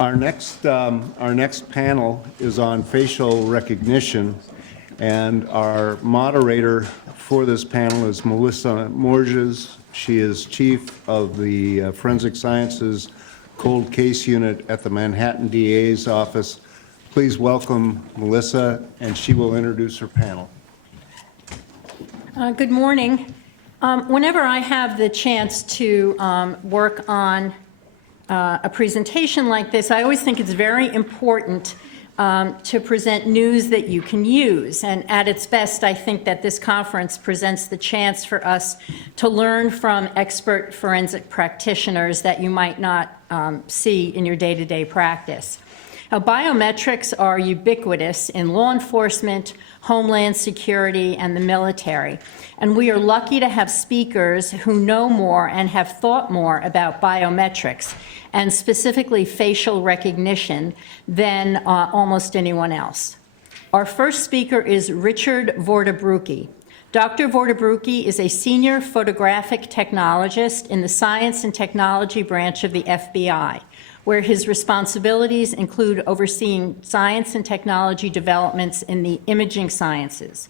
Our next panel is on facial recognition, and our moderator for this panel is Melissa Morges. She is chief of the Forensic Sciences Cold Case Unit at the Manhattan DA's office. Please welcome Melissa, and she will introduce her panel. Good morning. Whenever I have the chance to work on a presentation like this, I always think it's very important to present news that you can use. And at its best, I think that this conference presents the chance for us to learn from expert forensic practitioners that you might not see in your day-to-day practice. Now, biometrics are ubiquitous in law enforcement, homeland security, and the military. And we are lucky to have speakers who know more and have thought more about biometrics, and specifically facial recognition, than almost anyone else. Our first speaker is Richard Vortabrucki. Dr. Vortabrucki is a senior photographic technologist in the Science and Technology branch of the FBI, where his responsibilities include overseeing science and technology developments in the imaging sciences.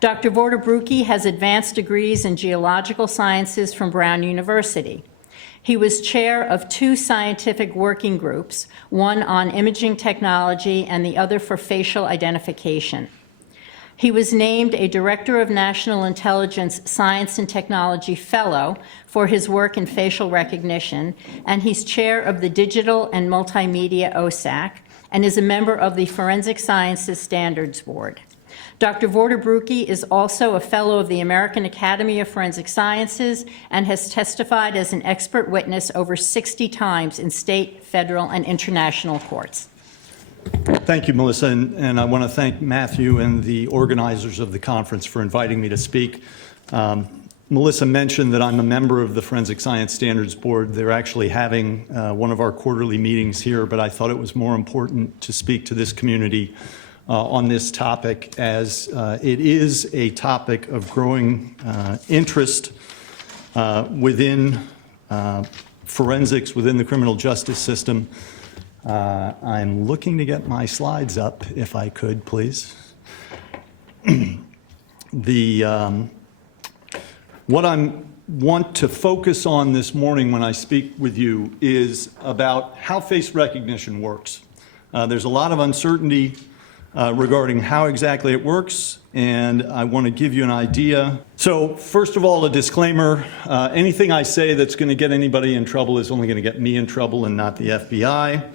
Dr. Vortabrucki has advanced degrees in geological sciences from Brown University. He was chair of 2 scientific working groups, one on imaging technology and the other for facial identification. He was named a Director of National Intelligence Science and Technology Fellow for his work in facial recognition, and he's chair of the Digital and Multimedia OSAC, and is a member of the Forensic Sciences Standards Board. Dr. Vortabrucki is also a fellow of the American Academy of Forensic Sciences and has testified as an expert witness over 60 times in state, federal, and international courts. Thank you, Melissa, and I want to thank Matthew and the organizers of the conference for inviting me to speak. Melissa mentioned that I'm a member of the Forensic Science Standards Board. They're actually having one of our quarterly meetings here, but I thought it was more important to speak to this community on this topic, as it is a topic of growing interest within forensics, within the criminal justice system. I'm looking to get my slides up, if I could, please. What I want to focus on this morning when I speak with you is about how face recognition works. There's a lot of uncertainty regarding how exactly it works, and I want to give you an idea. So first of all, a disclaimer, anything I say that's going to get anybody in trouble is only going to get me in trouble and not the FBI.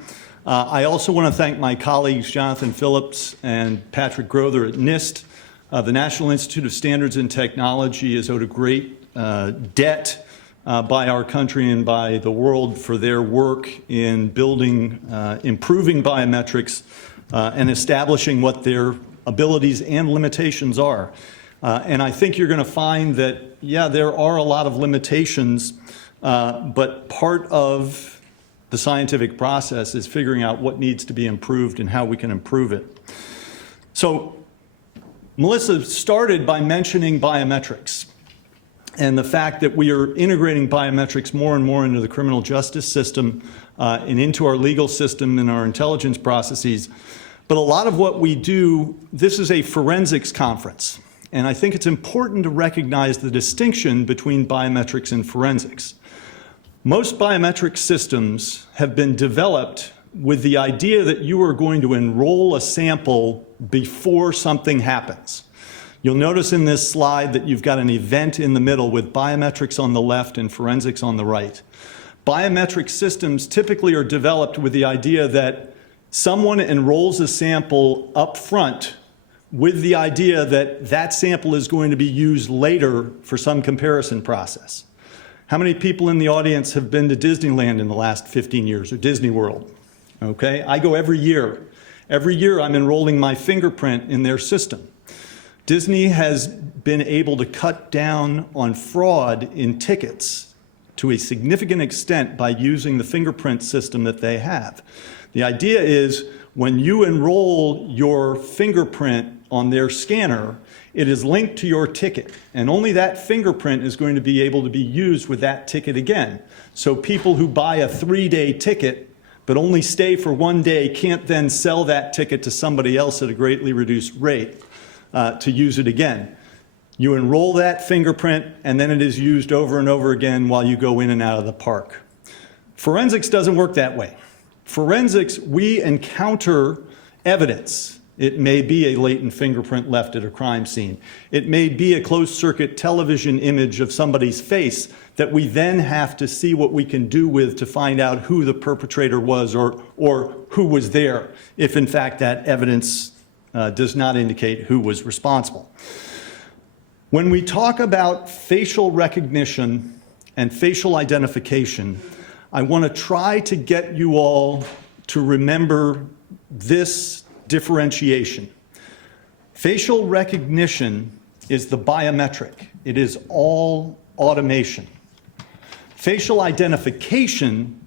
I also want to thank my colleagues Jonathan Phillips and Patrick Grother at NIST. The National Institute of Standards and Technology is owed a great debt by our country and by the world for their work in building, improving biometrics and establishing what their abilities and limitations are. And I think you're going to find that, yeah, there are a lot of limitations, but part of the scientific process is figuring out what needs to be improved and how we can improve it. So Melissa started by mentioning biometrics and the fact that we are integrating biometrics more and more into the criminal justice system and into our legal system and our intelligence processes. But a lot of what we do, this is a forensics conference, and I think it's important to recognize the distinction between biometrics and forensics. Most biometric systems have been developed with the idea that you are going to enroll a sample before something happens. You'll notice in this slide that you've got an event in the middle with biometrics on the left and forensics on the right. Biometric systems typically are developed with the idea that someone enrolls a sample up front with the idea that that sample is going to be used later for some comparison process. How many people in the audience have been to Disneyland in the last 15 years, or Disney World? Okay, I go every year. Every year I'm enrolling my fingerprint in their system. Disney has been able to cut down on fraud in tickets to a significant extent by using the fingerprint system that they have. The idea is when you enroll your fingerprint on their scanner, it is linked to your ticket, and only that fingerprint is going to be able to be used with that ticket again. So people who buy a 3-day ticket but only stay for 1 day, can't then sell that ticket to somebody else at a greatly reduced rate to use it again. You enroll that fingerprint, and then it is used over and over again while you go in and out of the park. Forensics doesn't work that way. Forensics, we encounter evidence. It may be a latent fingerprint left at a crime scene. It may be a closed-circuit television image of somebody's face that we then have to see what we can do with to find out who the perpetrator was or who was there, if in fact that evidence does not indicate who was responsible. When we talk about facial recognition and facial identification, I want to try to get you all to remember this differentiation. Facial recognition is the biometric. It is all automation. Facial identification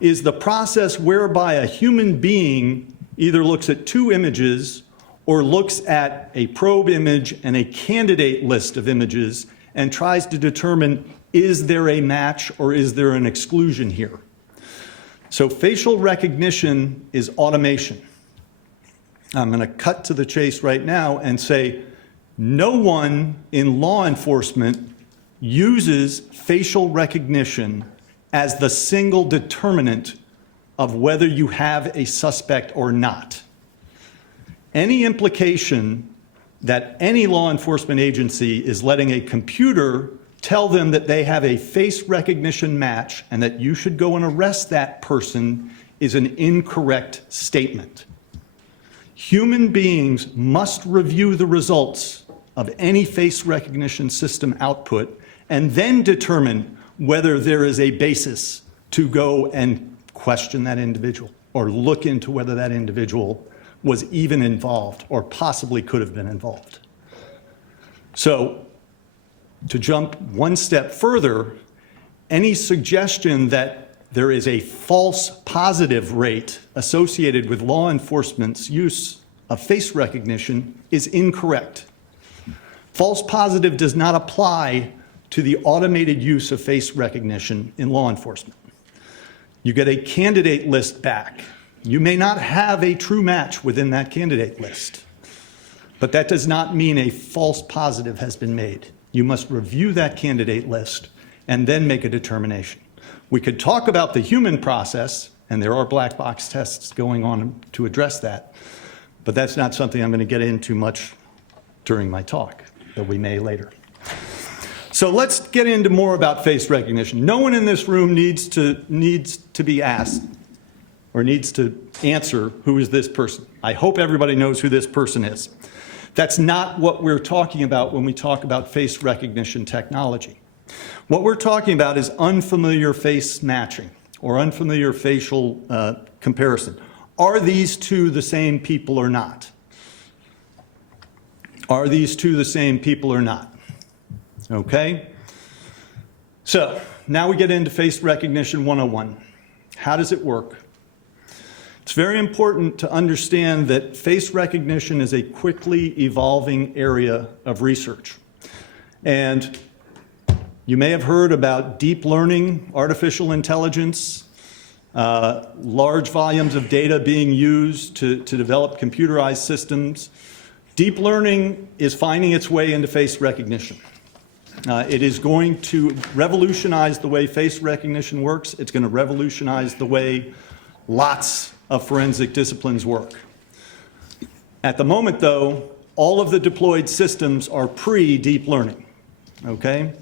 is the process whereby a human being either looks at 2 images or looks at a probe image and a candidate list of images and tries to determine, is there a match or is there an exclusion here? So facial recognition is automation. I'm going to cut to the chase right now and say no one in law enforcement uses facial recognition as the single determinant of whether you have a suspect or not. Any implication that any law enforcement agency is letting a computer tell them that they have a face recognition match and that you should go and arrest that person is an incorrect statement. Human beings must review the results of any face recognition system output and then determine whether there is a basis to go and question that individual or look into whether that individual was even involved or possibly could have been involved. So, to jump one step further, any suggestion that there is a false positive rate associated with law enforcement's use of face recognition is incorrect. False positive does not apply to the automated use of face recognition in law enforcement. You get a candidate list back. You may not have a true match within that candidate list, but that does not mean a false positive has been made. You must review that candidate list and then make a determination. We could talk about the human process, and there are black box tests going on to address that, but that's not something I'm going to get into much during my talk, though we may later. So let's get into more about face recognition. No one in this room needs to be asked or needs to answer, who is this person? I hope everybody knows who this person is. That's not what we're talking about when we talk about face recognition technology. What we're talking about is unfamiliar face matching or unfamiliar facial comparison. Are these 2 the same people or not? Are these 2 the same people or not? Okay? So, now we get into face recognition 101. How does it work? It's very important to understand that face recognition is a quickly evolving area of research. And you may have heard about deep learning, artificial intelligence, large volumes of data being used to develop computerized systems. Deep learning is finding its way into face recognition. It is going to revolutionize the way face recognition works. It's going to revolutionize the way lots of forensic disciplines work. At the moment, though, all of the deployed systems are pre-deep learning, okay?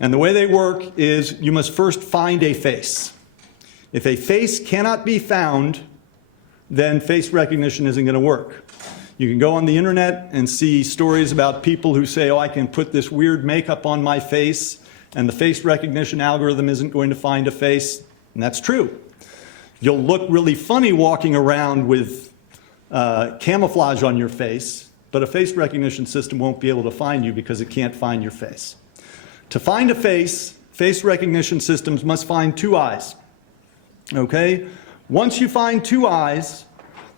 And the way they work is you must first find a face. If a face cannot be found, then face recognition isn't going to work. You can go on the internet and see stories about people who say, oh, I can put this weird makeup on my face, and the face recognition algorithm isn't going to find a face, and that's true. You'll look really funny walking around with camouflage on your face, but a face recognition system won't be able to find you because it can't find your face. To find a face, face recognition systems must find 2 eyes. Okay? Once you find 2 eyes,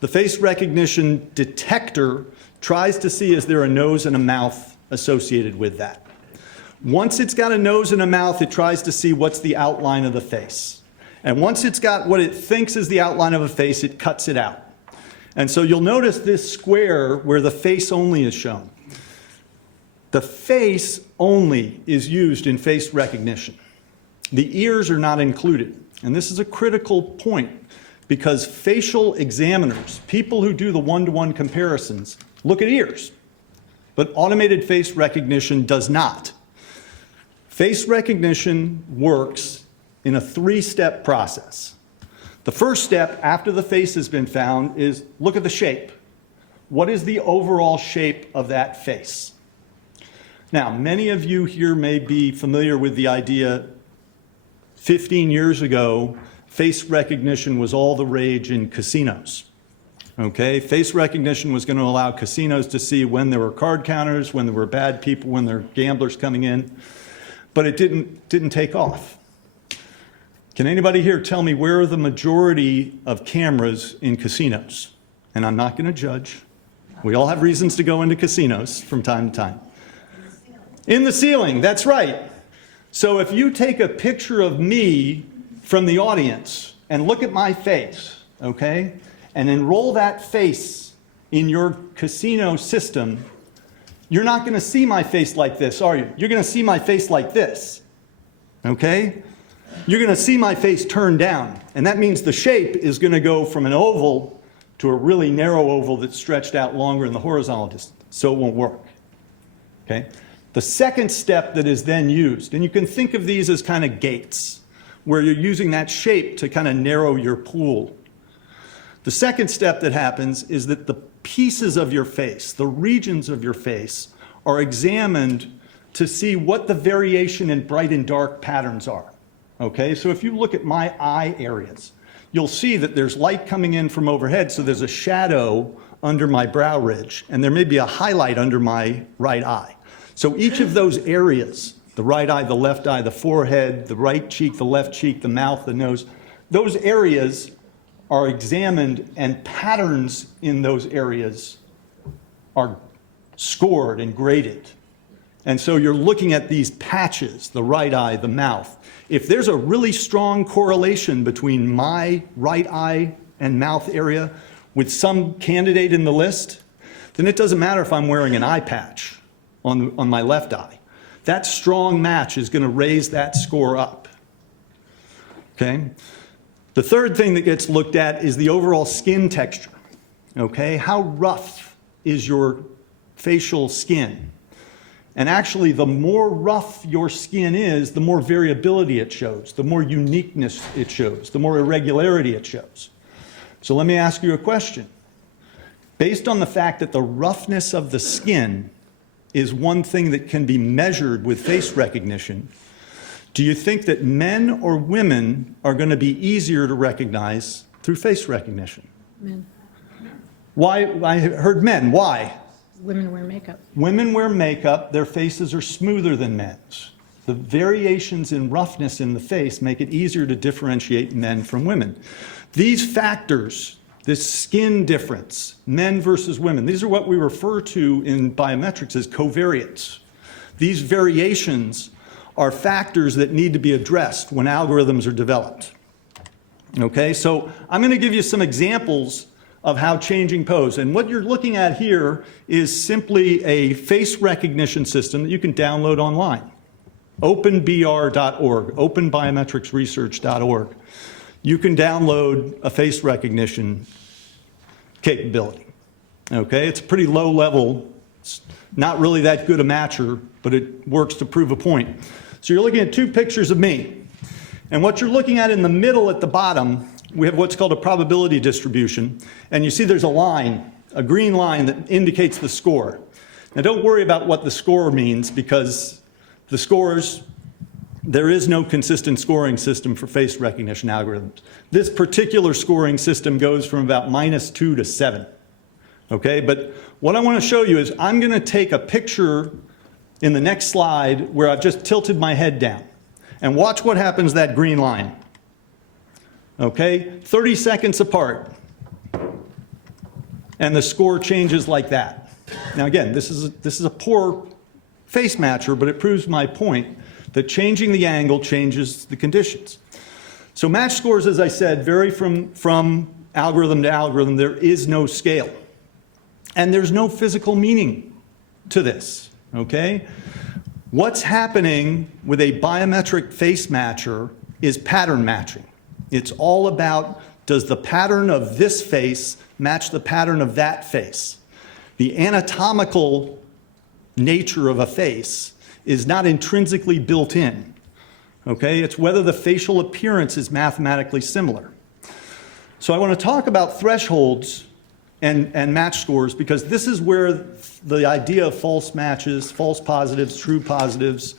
the face recognition detector tries to see, is there a nose and a mouth associated with that. Once it's got a nose and a mouth, it tries to see what's the outline of the face. And once it's got what it thinks is the outline of a face, it cuts it out. And so you'll notice this square where the face only is shown. The face only is used in face recognition. The ears are not included. And this is a critical point because facial examiners, people who do the one-to-one comparisons, look at ears. But automated face recognition does not. Face recognition works in a three-step process. The first step after the face has been found is look at the shape. What is the overall shape of that face? Now, many of you here may be familiar with the idea 15 years ago, face recognition was all the rage in casinos. Okay, face recognition was going to allow casinos to see when there were card counters, when there were bad people, when there were gamblers coming in, but it didn't take off. Can anybody here tell me where are the majority of cameras in casinos? And I'm not going to judge. We all have reasons to go into casinos from time to time. In the ceiling, that's right. So if you take a picture of me from the audience and look at my face, okay, and enroll that face in your casino system, you're not going to see my face like this, are you? You're going to see my face like this, okay? You're going to see my face turned down, and that means the shape is going to go from an oval to a really narrow oval that's stretched out longer in the horizontal distance, so it won't work, okay? The second step that is then used, and you can think of these as kind of gates, where you're using that shape to kind of narrow your pool. The second step that happens is that the pieces of your face, the regions of your face, are examined to see what the variation in bright and dark patterns are. Okay, so if you look at my eye areas, you'll see that there's light coming in from overhead, so there's a shadow under my brow ridge, and there may be a highlight under my right eye. So each of those areas, the right eye, the left eye, the forehead, the right cheek, the left cheek, the mouth, the nose, those areas are examined and patterns in those areas are scored and graded. And so you're looking at these patches, the right eye, the mouth. If there's a really strong correlation between my right eye and mouth area with some candidate in the list, then it doesn't matter if I'm wearing an eye patch on my left eye. That strong match is going to raise that score up. Okay? The third thing that gets looked at is the overall skin texture. Okay? How rough is your facial skin? And actually, the more rough your skin is, the more variability it shows, the more uniqueness it shows, the more irregularity it shows. So let me ask you a question. Based on the fact that the roughness of the skin is one thing that can be measured with face recognition, do you think that men or women are going to be easier to recognize through face recognition? Men. Why? I heard men. Why? Women wear makeup. Women wear makeup. Their faces are smoother than men's. The variations in roughness in the face make it easier to differentiate men from women. These factors, this skin difference, men versus women, these are what we refer to in biometrics as covariates. These variations are factors that need to be addressed when algorithms are developed. Okay, so I'm going to give you some examples of how changing pose. And what you're looking at here is simply a face recognition system that you can download online. openbr.org, openbiometricsresearch.org. You can download a face recognition capability. Okay, it's a pretty low level. It's not really that good a matcher, but it works to prove a point. So you're looking at two pictures of me. And what you're looking at in the middle at the bottom, we have what's called a probability distribution. And you see there's a line, a green line that indicates the score. Now don't worry about what the score means, because the scores, there is no consistent scoring system for face recognition algorithms. This particular scoring system goes from about -2 to 7. Okay, but what I want to show you is I'm going to take a picture in the next slide where I've just tilted my head down. And watch what happens to that green line. Okay, 30 seconds apart. And the score changes like that. Now again, this is a poor face matcher, but it proves my point that changing the angle changes the conditions. So match scores, as I said, vary from algorithm to algorithm. There is no scale. And there's no physical meaning to this, okay? What's happening with a biometric face matcher is pattern matching. It's all about, does the pattern of this face match the pattern of that face? The anatomical nature of a face is not intrinsically built in, okay? It's whether the facial appearance is mathematically similar. So I want to talk about thresholds and match scores, because this is where the idea of false matches, false positives, true positives,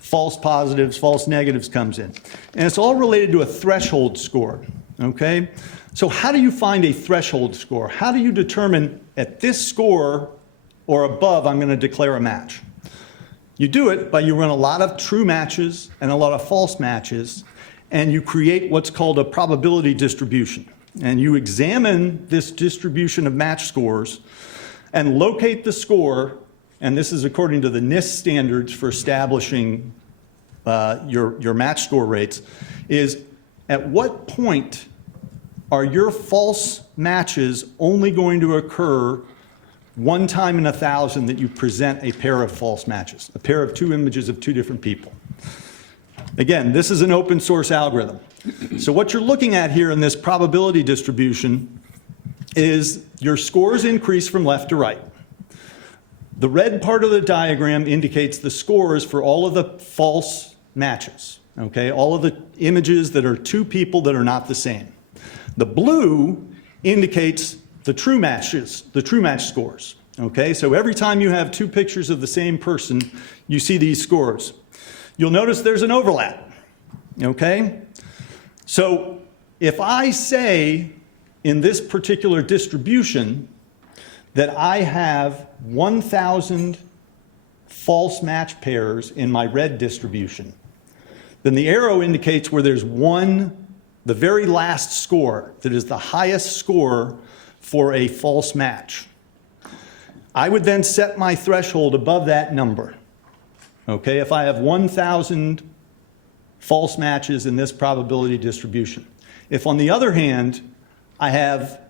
false negatives comes in. And it's all related to a threshold score, okay? So how do you find a threshold score? How do you determine at this score or above I'm going to declare a match? You do it by you run a lot of true matches and a lot of false matches, and you create what's called a probability distribution. And you examine this distribution of match scores and locate the score, and this is according to the NIST standards for establishing your match score rates, is at what point are your false matches only going to occur one time in 1,000 that you present a pair of false matches, a pair of two images of two different people. Again, this is an open source algorithm. So what you're looking at here in this probability distribution is your scores increase from left to right. The red part of the diagram indicates the scores for all of the false matches, okay? All of the images that are two people that are not the same. The blue indicates the true matches, the true match scores, okay? So every time you have two pictures of the same person, you see these scores. You'll notice there's an overlap, okay? So if I say in this particular distribution that I have 1,000 false match pairs in my red distribution, then the arrow indicates where there's one, the very last score, that is the highest score for a false match. I would then set my threshold above that number. Okay, if I have 1,000 false matches in this probability distribution. If, on the other hand, I have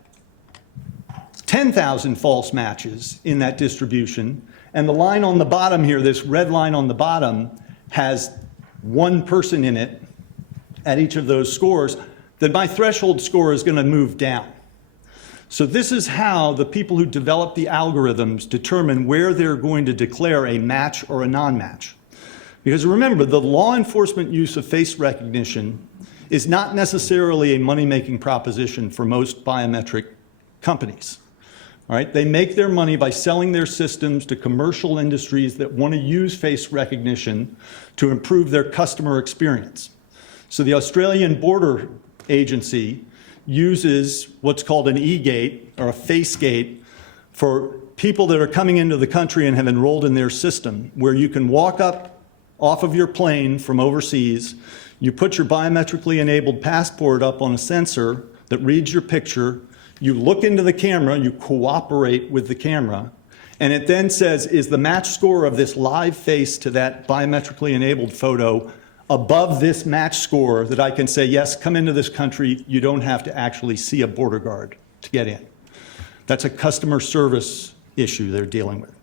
10,000 false matches in that distribution, and the line on the bottom here, this red line on the bottom, has one person in it at each of those scores, then my threshold score is going to move down. So this is how the people who develop the algorithms determine where they're going to declare a match or a non-match. Because remember, the law enforcement use of face recognition is not necessarily a money-making proposition for most biometric companies. All right? They make their money by selling their systems to commercial industries that want to use face recognition to improve their customer experience. So the Australian Border Agency uses what's called an e-gate or a face gate for people that are coming into the country and have enrolled in their system, where you can walk up off of your plane from overseas, you put your biometrically enabled passport up on a sensor that reads your picture, you look into the camera, you cooperate with the camera, and it then says, is the match score of this live face to that biometrically enabled photo above this match score that I can say, yes, come into this country, you don't have to actually see a border guard to get in. That's a customer service issue they're dealing with.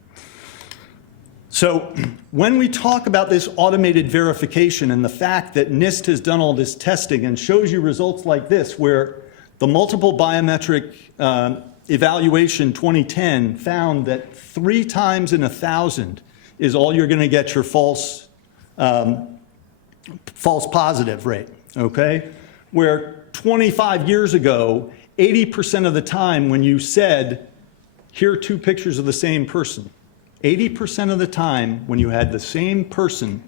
So when we talk about this automated verification and the fact that NIST has done all this testing and shows you results like this, where the multiple biometric evaluation 2010 found that 3 times in 1,000 is all you're going to get your false positive rate, okay? Where 25 years ago, 80% of the time when you said, here are 2 pictures of the same person, 80% of the time when you had the same person,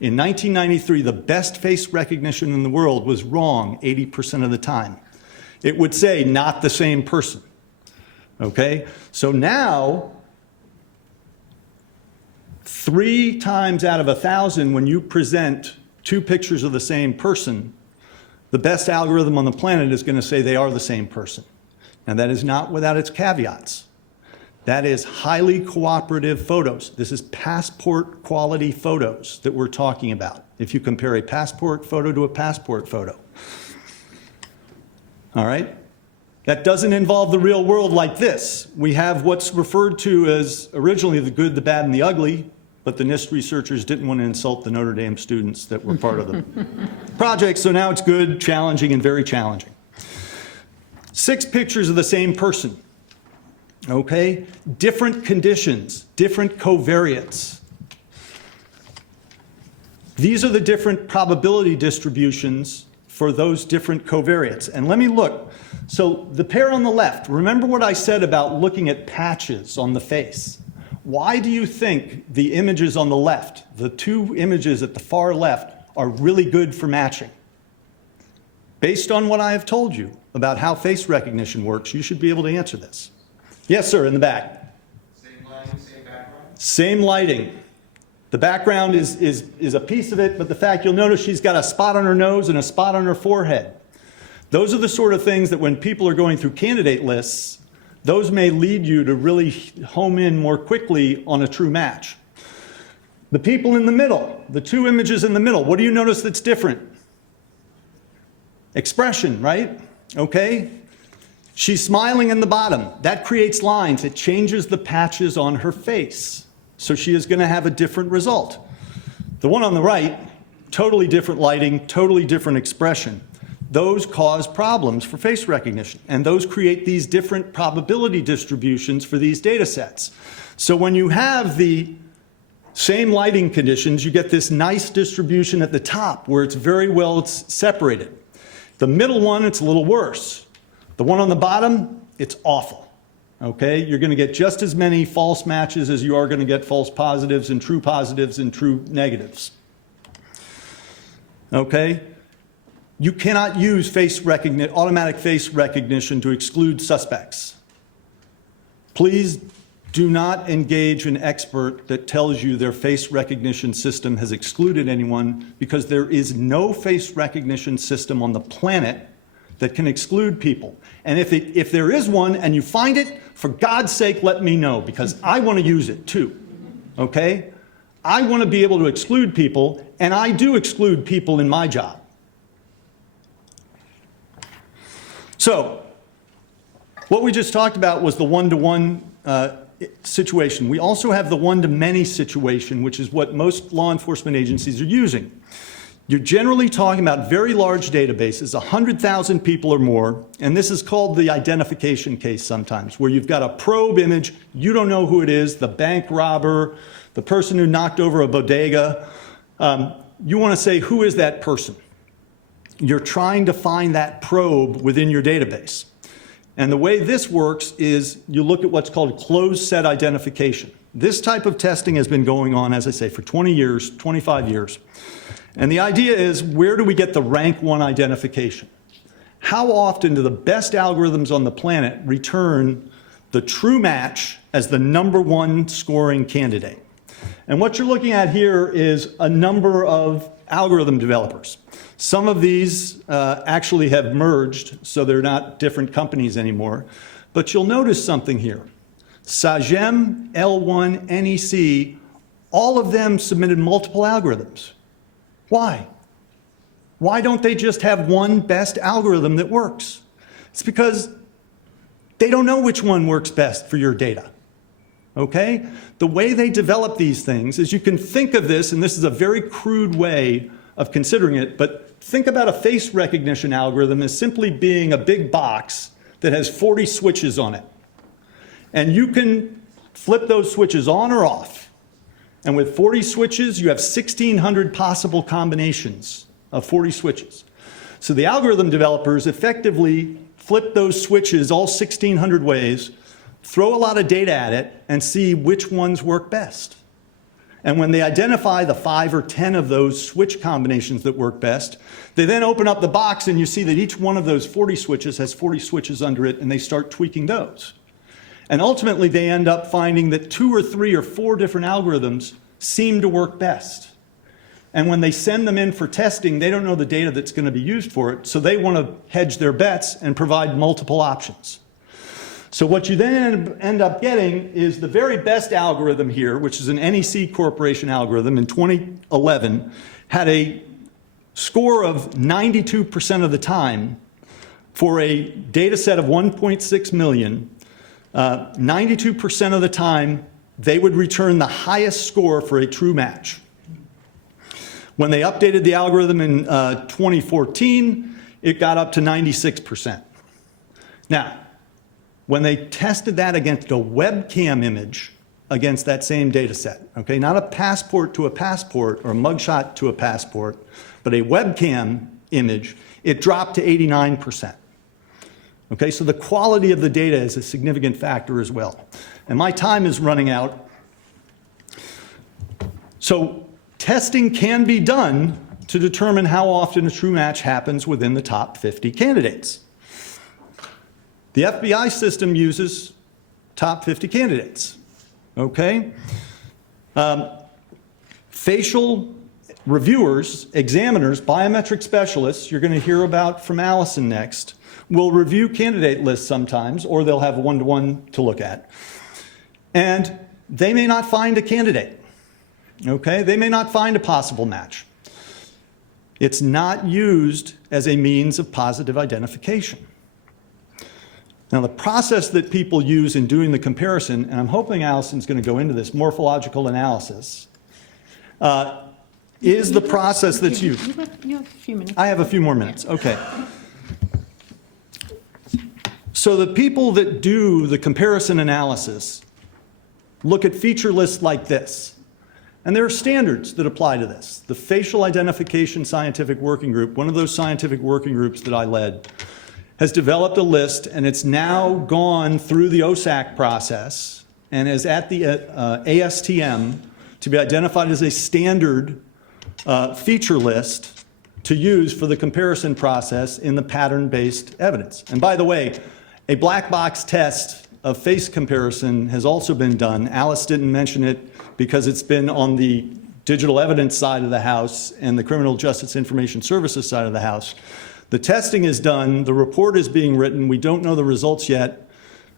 in 1993, the best face recognition in the world was wrong 80% of the time. It would say, not the same person, okay? So now, 3 times out of 1,000, when you present 2 pictures of the same person, the best algorithm on the planet is going to say they are the same person. Now, that is not without its caveats. That is highly cooperative photos. This is passport quality photos that we're talking about, if you compare a passport photo to a passport photo. all right? That doesn't involve the real world like this. We have what's referred to as originally the good, the bad, and the ugly, but the NIST researchers didn't want to insult the Notre Dame students that were part of the project, so now it's good, challenging, and very challenging. 6 pictures of the same person, okay? Different conditions, different covariates. These are the different probability distributions for those different covariates. And let me look. So the pair on the left, remember what I said about looking at patches on the face. Why do you think the images on the left, the 2 images at the far left, are really good for matching? Based on what I have told you about how face recognition works, you should be able to answer this. Yes, sir, in the back. Same lighting, same background? Same lighting. The background is a piece of it, but the fact you'll notice she's got a spot on her nose and a spot on her forehead. Those are the sort of things that when people are going through candidate lists, those may lead you to really home in more quickly on a true match. The people in the middle, the 2 images in the middle, what do you notice that's different? Expression, right? Okay. She's smiling in the bottom. That creates lines. It changes the patches on her face. So she is going to have a different result. The one on the right, totally different lighting, totally different expression. Those cause problems for face recognition, and those create these different probability distributions for these data sets. So when you have the same lighting conditions, you get this nice distribution at the top where it's very well separated. The middle one, it's a little worse. The one on the bottom, it's awful. Okay, you're going to get just as many false matches as you are going to get false positives and true negatives. Okay, you cannot use automatic face recognition to exclude suspects. Please do not engage an expert that tells you their face recognition system has excluded anyone, because there is no face recognition system on the planet that can exclude people. And if there is one and you find it, for God's sake, let me know, because I want to use it too, okay? I want to be able to exclude people, and I do exclude people in my job. So, what we just talked about was the one-to-one situation. We also have the one-to-many situation, which is what most law enforcement agencies are using. You're generally talking about very large databases, 100,000 people or more, and this is called the identification case sometimes, where you've got a probe image, you don't know who it is, the bank robber, the person who knocked over a bodega. You want to say, who is that person? You're trying to find that probe within your database. And the way this works is you look at what's called closed set identification. This type of testing has been going on, as I say, for 20 years, 25 years. And the idea is, where do we get the rank 1 identification? How often do the best algorithms on the planet return the true match as the #1 scoring candidate? And what you're looking at here is a number of algorithm developers. Some of these actually have merged, so they're not different companies anymore. But you'll notice something here. Sagem, L1, NEC, all of them submitted multiple algorithms. Why? Why don't they just have one best algorithm that works? It's because they don't know which one works best for your data. Okay? The way they develop these things is, you can think of this, and this is a very crude way of considering it, but think about a face recognition algorithm as simply being a big box that has 40 switches on it. And you can flip those switches on or off. And with 40 switches, you have 1,600 possible combinations of 40 switches. So the algorithm developers effectively flip those switches all 1,600 ways, throw a lot of data at it, and see which ones work best. And when they identify the 5 or 10 of those switch combinations that work best, they then open up the box and you see that each one of those 40 switches has 40 switches under it, and they start tweaking those. And ultimately, they end up finding that 2 or 3 or 4 different algorithms seem to work best. And when they send them in for testing, they don't know the data that's going to be used for it, so they want to hedge their bets and provide multiple options. So what you then end up getting is the very best algorithm here, which is an NEC Corporation algorithm in 2011, had a score of 92% of the time for a data set of 1.6 million, 92% of the time, they would return the highest score for a true match. When they updated the algorithm in 2014, it got up to 96%. Now, when they tested that against a webcam image against that same data set, okay, not a passport to a passport or a mugshot to a passport, but a webcam image, it dropped to 89%. Okay, so the quality of the data is a significant factor as well. And my time is running out. So testing can be done to determine how often a true match happens within the top 50 candidates. The FBI system uses top 50 candidates, okay? Facial reviewers, examiners, biometric specialists, you're going to hear about from Allison next, will review candidate lists sometimes, or they'll have a one-to-one to look at. And they may not find a candidate, okay? They may not find a possible match. It's not used as a means of positive identification. Now, the process that people use in doing the comparison, and I'm hoping Allison's going to go into this, morphological analysis, is the process that's used. You have a few minutes. I have a few more minutes, okay. So the people that do the comparison analysis look at feature lists like this. And there are standards that apply to this. The Facial Identification Scientific Working Group, one of those scientific working groups that I led, has developed a list, and it's now gone through the OSAC process and is at the ASTM to be identified as a standard feature list to use for the comparison process in the pattern-based evidence. And by the way, a black box test of face comparison has also been done. Alice didn't mention it because it's been on the digital evidence side of the house and the Criminal Justice Information Services side of the house. The testing is done. The report is being written. We don't know the results yet.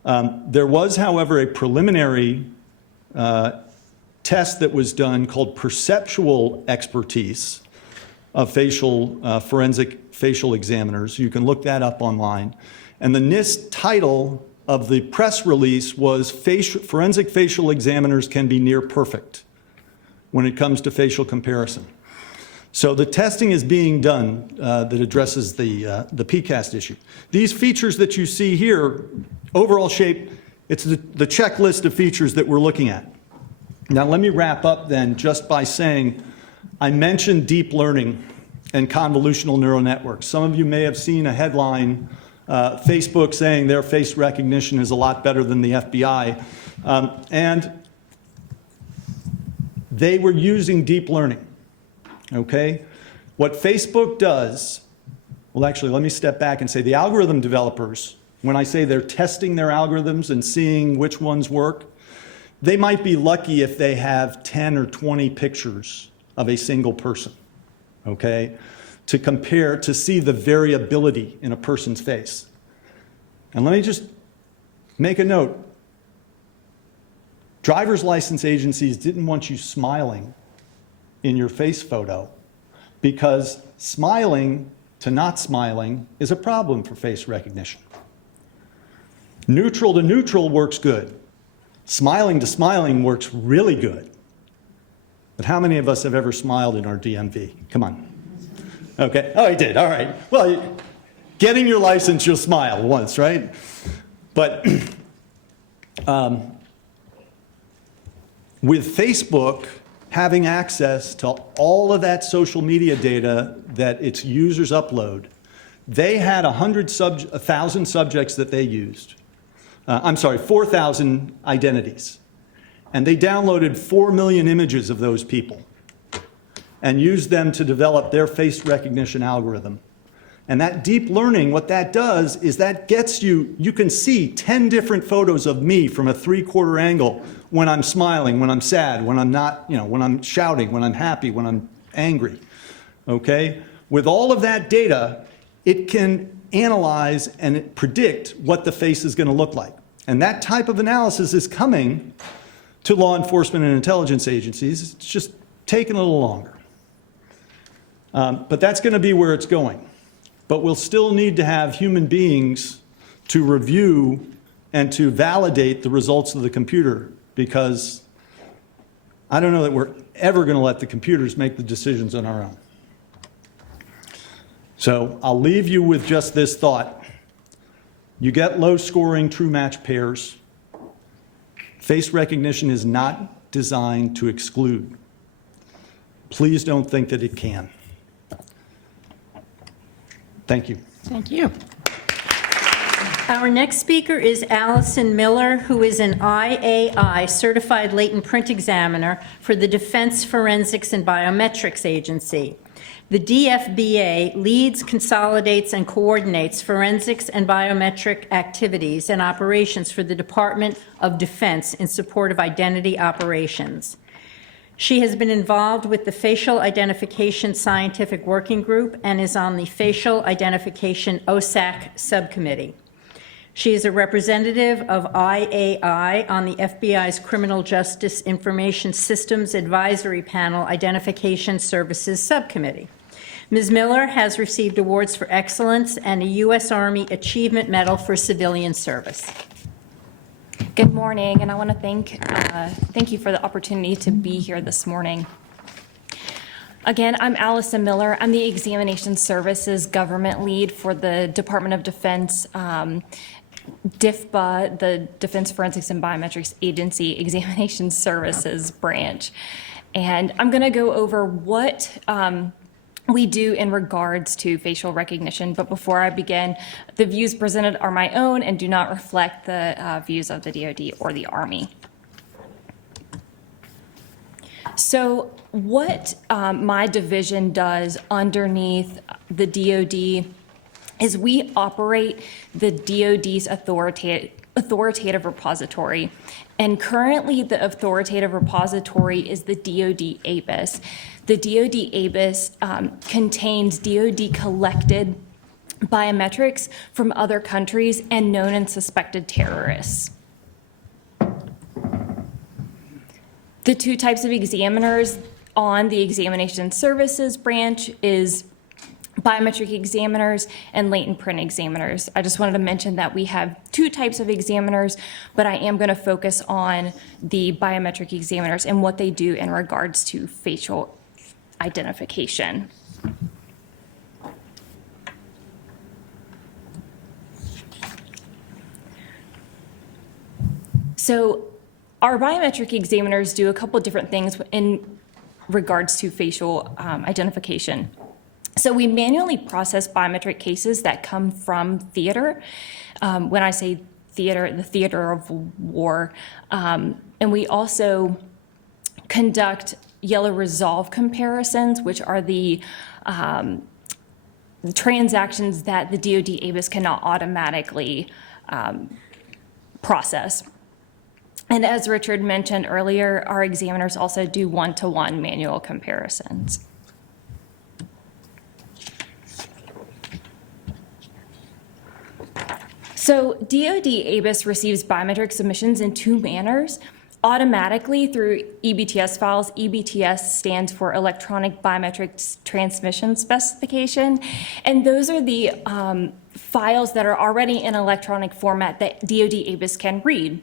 There was, however, a preliminary test that was done called perceptual expertise of forensic facial examiners. You can look that up online. And the NIST title of the press release was Forensic Facial Examiners Can Be Near Perfect when it comes to facial comparison. So the testing is being done that addresses the PCAST issue. These features that you see here, overall shape, it's the checklist of features that we're looking at. Now let me wrap up then just by saying, I mentioned deep learning and convolutional neural networks. Some of you may have seen a headline, Facebook saying their face recognition is a lot better than the FBI. And they were using deep learning, okay? What Facebook does, well, actually, let me step back and say the algorithm developers, when I say they're testing their algorithms and seeing which ones work, they might be lucky if they have 10 or 20 pictures of a single person, okay, to compare, to see the variability in a person's face. And let me just make a note. Driver's license agencies didn't want you smiling in your face photo because smiling to not smiling is a problem for face recognition. Neutral to neutral works good. Smiling to smiling works really good. But how many of us have ever smiled in our DMV? Come on. Okay. Oh, he did. All right. Well, getting your license, you'll smile once, right? But with Facebook having access to all of that social media data that its users upload, they had 1,000 subjects that they used. 4,000 identities. And they downloaded 4 million images of those people and used them to develop their face recognition algorithm. And that deep learning, what that does is that gets you can see 10 different photos of me from a 3/4 angle when I'm smiling, when I'm sad, when I'm not, when I'm shouting, when I'm happy, when I'm angry, okay? With all of that data, it can analyze and predict what the face is going to look like. And that type of analysis is coming to law enforcement and intelligence agencies. It's just taking a little longer. But that's going to be where it's going. but we'll still need to have human beings to review and to validate the results of the computer, because I don't know that we're ever going to let the computers make the decisions on our own. So I'll leave you with just this thought. You get low-scoring true match pairs. Face recognition is not designed to exclude. Please don't think that it can. Thank you. Thank you. Our next speaker is Allison Miller, who is an IAI Certified Latent Print Examiner for the Defense Forensics and Biometrics Agency. The DFBA leads, consolidates, and coordinates forensics and biometric activities and operations for the Department of Defense in support of identity operations. She has been involved with the Facial Identification Scientific Working Group and is on the Facial Identification OSAC Subcommittee. She is a representative of IAI on the FBI's Criminal Justice Information Systems Advisory Panel Identification Services Subcommittee. Ms. Miller has received awards for excellence and a U.S. Army Achievement Medal for civilian service. Good morning, and I want to thank you for the opportunity to be here this morning. Again, I'm Allison Miller. I'm the Examination Services Government Lead for the Department of Defense, DFBA, the Defense Forensics and Biometrics Agency Examination Services Branch. And I'm going to go over what we do in regards to facial recognition. But before I begin, the views presented are my own and do not reflect the views of the DoD or the Army. So what my division does underneath the DoD is we operate the DoD's authoritative repository. And currently the authoritative repository is the DoD ABIS. The DoD ABIS contains DoD collected biometrics from other countries and known and suspected terrorists. The two types of examiners on the Examination Services branch is biometric examiners and latent print examiners. I just wanted to mention that we have two types of examiners, but I am going to focus on the biometric examiners and what they do in regards to facial identification. So our biometric examiners do a couple different things in regards to facial identification. So we manually process biometric cases that come from theater. When I say theater, the theater of war. And we also conduct yellow resolve comparisons, which are the transactions that the DoD ABIS cannot automatically process. And as Richard mentioned earlier, our examiners also do one-to-one manual comparisons. So DoD ABIS receives biometric submissions in two manners. Automatically through EBTS files. EBTS stands for Electronic Biometric Transmission Specification. And those are the files that are already in electronic format that DoD ABIS can read.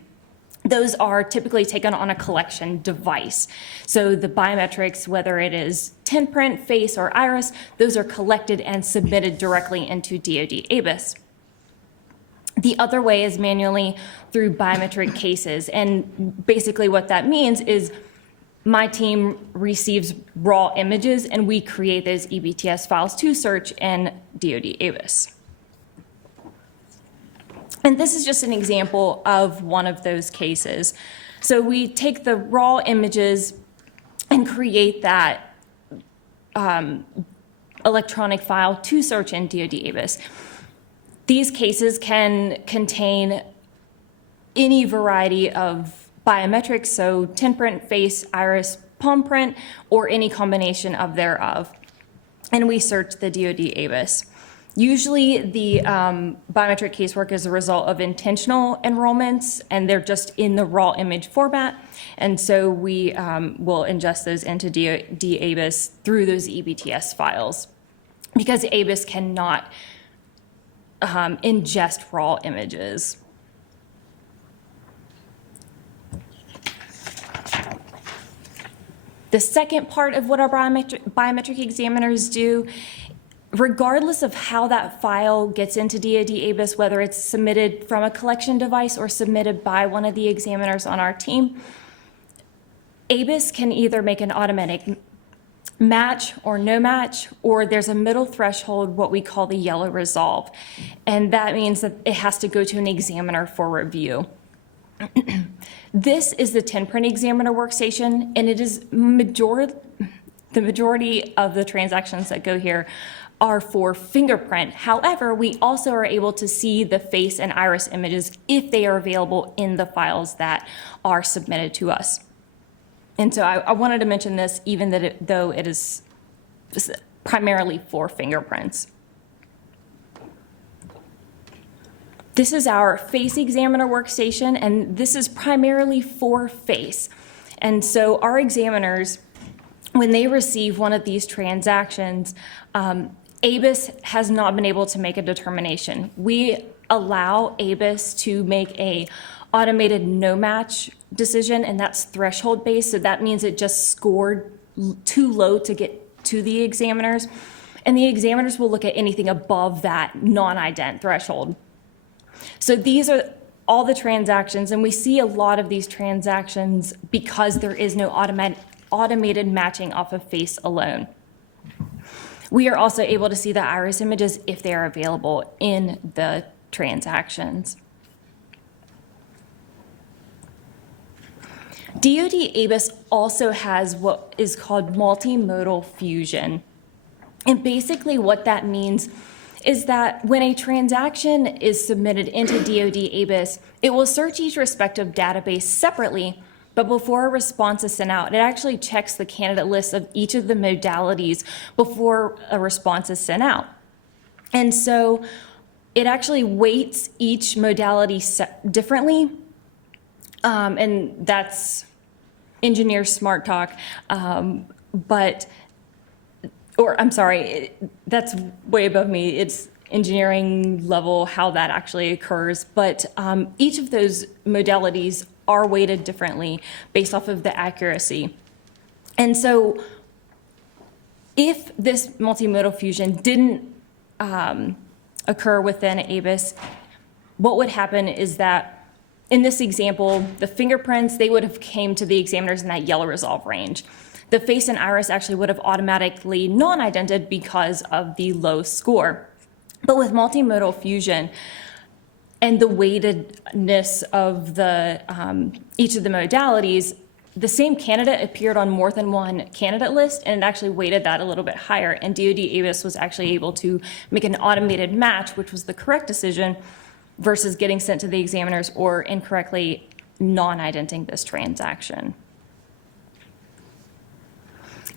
Those are typically taken on a collection device. So the biometrics, whether it is tint print, face, or iris, those are collected and submitted directly into DoD ABIS. The other way is manually through biometric cases. And basically what that means is my team receives raw images and we create those EBTS files to search in DoD ABIS. And this is just an example of one of those cases. So we take the raw images and create that electronic file to search in DoD ABIS. These cases can contain any variety of biometrics, so tint print, face, iris, palm print, or any combination of thereof. And we search the DoD ABIS. Usually the biometric casework is a result of intentional enrollments, and they're just in the raw image format. And so we will ingest those into DoD ABIS through those EBTS files, because ABIS cannot ingest raw images. The second part of what our biometric examiners do, regardless of how that file gets into DoD ABIS, whether it's submitted from a collection device or submitted by one of the examiners on our team, ABIS can either make an automatic match or no match, or there's a middle threshold, what we call the yellow resolve. And that means that it has to go to an examiner for review. This is the 10-print examiner workstation, and it is the majority of the transactions that go here are for fingerprint. However, we also are able to see the face and iris images if they are available in the files that are submitted to us. And so I wanted to mention this, even though it is primarily for fingerprints. This is our face examiner workstation, and this is primarily for face. And so our examiners, when they receive one of these transactions, ABIS has not been able to make a determination. We allow ABIS to make a automated no match decision, and that's threshold based. So that means it just scored too low to get to the examiners. And the examiners will look at anything above that non-ident threshold. So these are all the transactions, and we see a lot of these transactions because there is no automated matching off of face alone. We are also able to see the iris images if they are available in the transactions. DoD ABIS also has what is called multimodal fusion. And basically what that means is that when a transaction is submitted into DoD ABIS, it will search each respective database separately, but before a response is sent out, it actually checks the candidate list of each of the modalities before a response is sent out. And so it actually weights each modality differently, and that's engineer smart talk, that's way above me. It's engineering level, how that actually occurs. But each of those modalities are weighted differently based off of the accuracy. And so if this multimodal fusion didn't occur within ABIS, what would happen is that in this example, the fingerprints, they would have came to the examiners in that yellow resolve range. The face and iris actually would have automatically non-idented because of the low score. But with multimodal fusion and the weightedness of the each of the modalities, the same candidate appeared on more than one candidate list, and it actually weighted that a little bit higher. And DoD ABIS was actually able to make an automated match, which was the correct decision, versus getting sent to the examiners or incorrectly non-identing this transaction.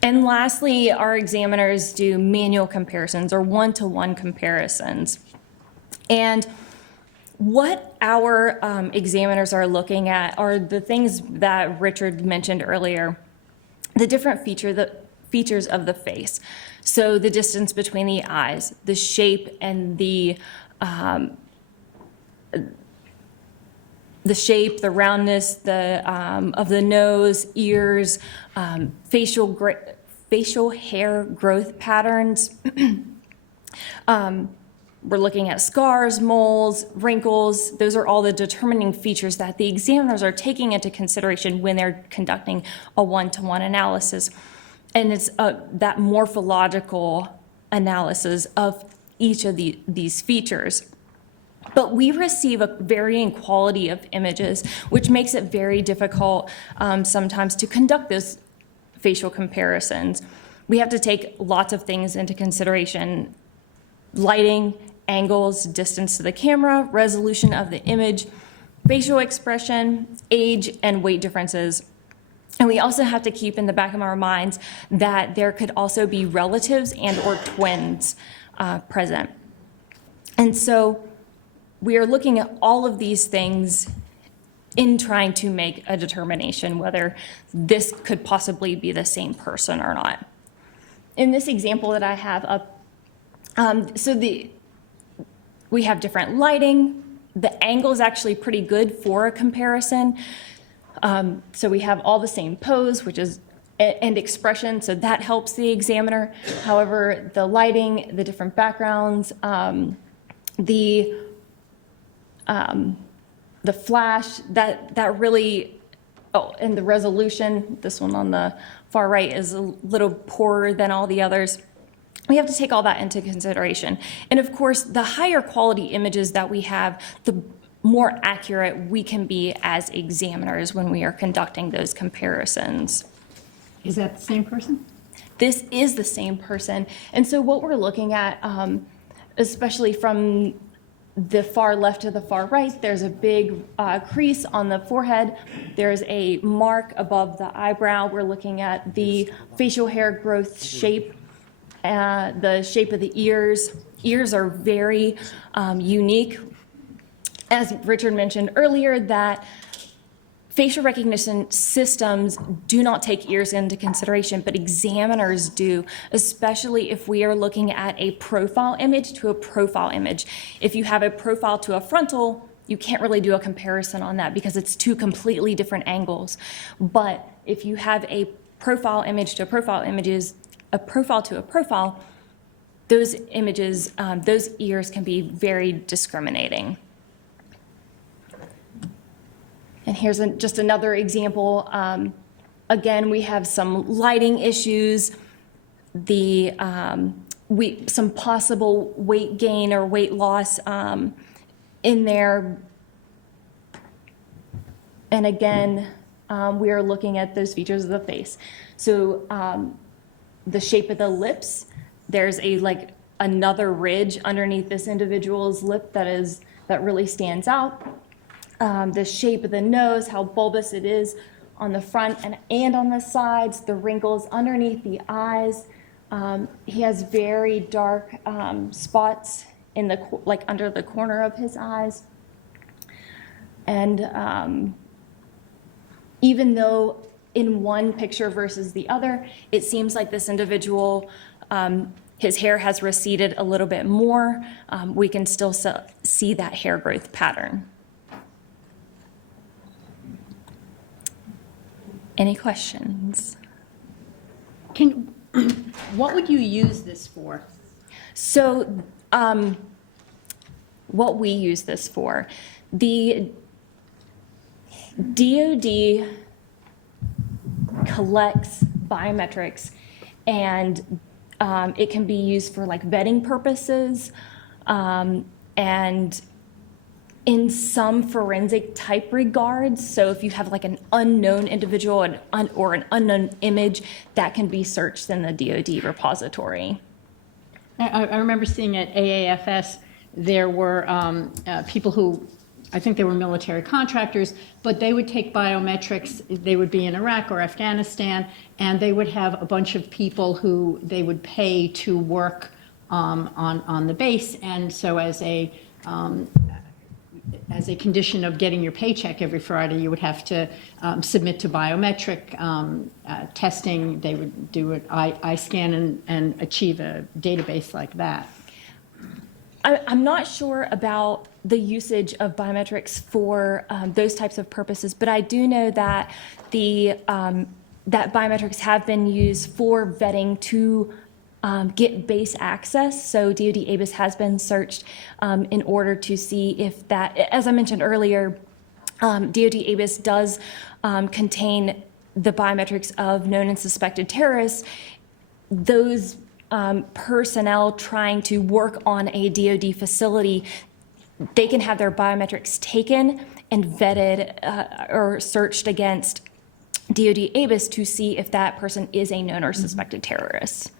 And lastly, our examiners do manual comparisons or one-to-one comparisons. And what our examiners are looking at are the things that Richard mentioned earlier, the different features of the face. So the distance between the eyes, the shape and the shape, the roundness, of the nose, ears, facial hair growth patterns. We're looking at scars, moles, wrinkles. Those are all the determining features that the examiners are taking into consideration when they're conducting a one-to-one analysis. And it's that morphological analysis of each of these features. But we receive a varying quality of images, which makes it very difficult sometimes to conduct those facial comparisons. We have to take lots of things into consideration: lighting, angles, distance to the camera, resolution of the image, facial expression, age, and weight differences. And we also have to keep in the back of our minds that there could also be relatives and or twins present. And so we are looking at all of these things in trying to make a determination whether this could possibly be the same person or not. In this example that I have up, so We have different lighting. The angle is actually pretty good for a comparison. So we have all the same pose, which is and expression, so that helps the examiner. However, the lighting, the different backgrounds, the flash, that really, oh, and the resolution, this one on the far right is a little poorer than all the others. We have to take all that into consideration. And of course, the higher quality images that we have, the more accurate we can be as examiners when we are conducting those comparisons. Is that the same person? This is the same person. And so what we're looking at, especially from the far left to the far right, there's a big crease on the forehead. There's a mark above the eyebrow. We're looking at the facial hair growth shape, the shape of the ears. Ears are very unique. As Richard mentioned earlier, that facial recognition systems do not take ears into consideration, but examiners do, especially if we are looking at a profile image to a profile image. If you have a profile to a frontal, you can't really do a comparison on that because it's two completely different angles. But if you have a profile image to a profile images, a profile to a profile, those images, those ears can be very discriminating. And here's just another example. Again, we have some lighting issues, some possible weight gain or weight loss in there. And again, we are looking at those features of the face. So the shape of the lips, there's another ridge underneath this individual's lip that really stands out. The shape of the nose, how bulbous it is on the front and on the sides, the wrinkles underneath the eyes. He has very dark spots in under the corner of his eyes. And even though in one picture versus the other, it seems like this individual, his hair has receded a little bit more, we can still see that hair growth pattern. Any questions? What would you use this for? So what we use this for, the DoD collects biometrics, and it can be used for vetting purposes, and in some forensic type regards. So if you have an unknown individual or an unknown image, that can be searched in the DoD repository. I remember seeing at AAFS, there were people who, I think they were military contractors, but they would take biometrics. They would be in Iraq or Afghanistan, and they would have a bunch of people who they would pay to work on the base. And so as a condition of getting your paycheck every Friday, you would have to submit to biometric testing. They would do an eye scan and achieve a database like that. I'm not sure about the usage of biometrics for those types of purposes, but I do know that that biometrics have been used for vetting to get base access. So DoD ABIS has been searched in order to see if that, as I mentioned earlier, DoD ABIS does contain the biometrics of known and suspected terrorists. Those personnel trying to work on a DoD facility, they can have their biometrics taken and vetted or searched against DoD ABIS to see if that person is a known or suspected terrorist.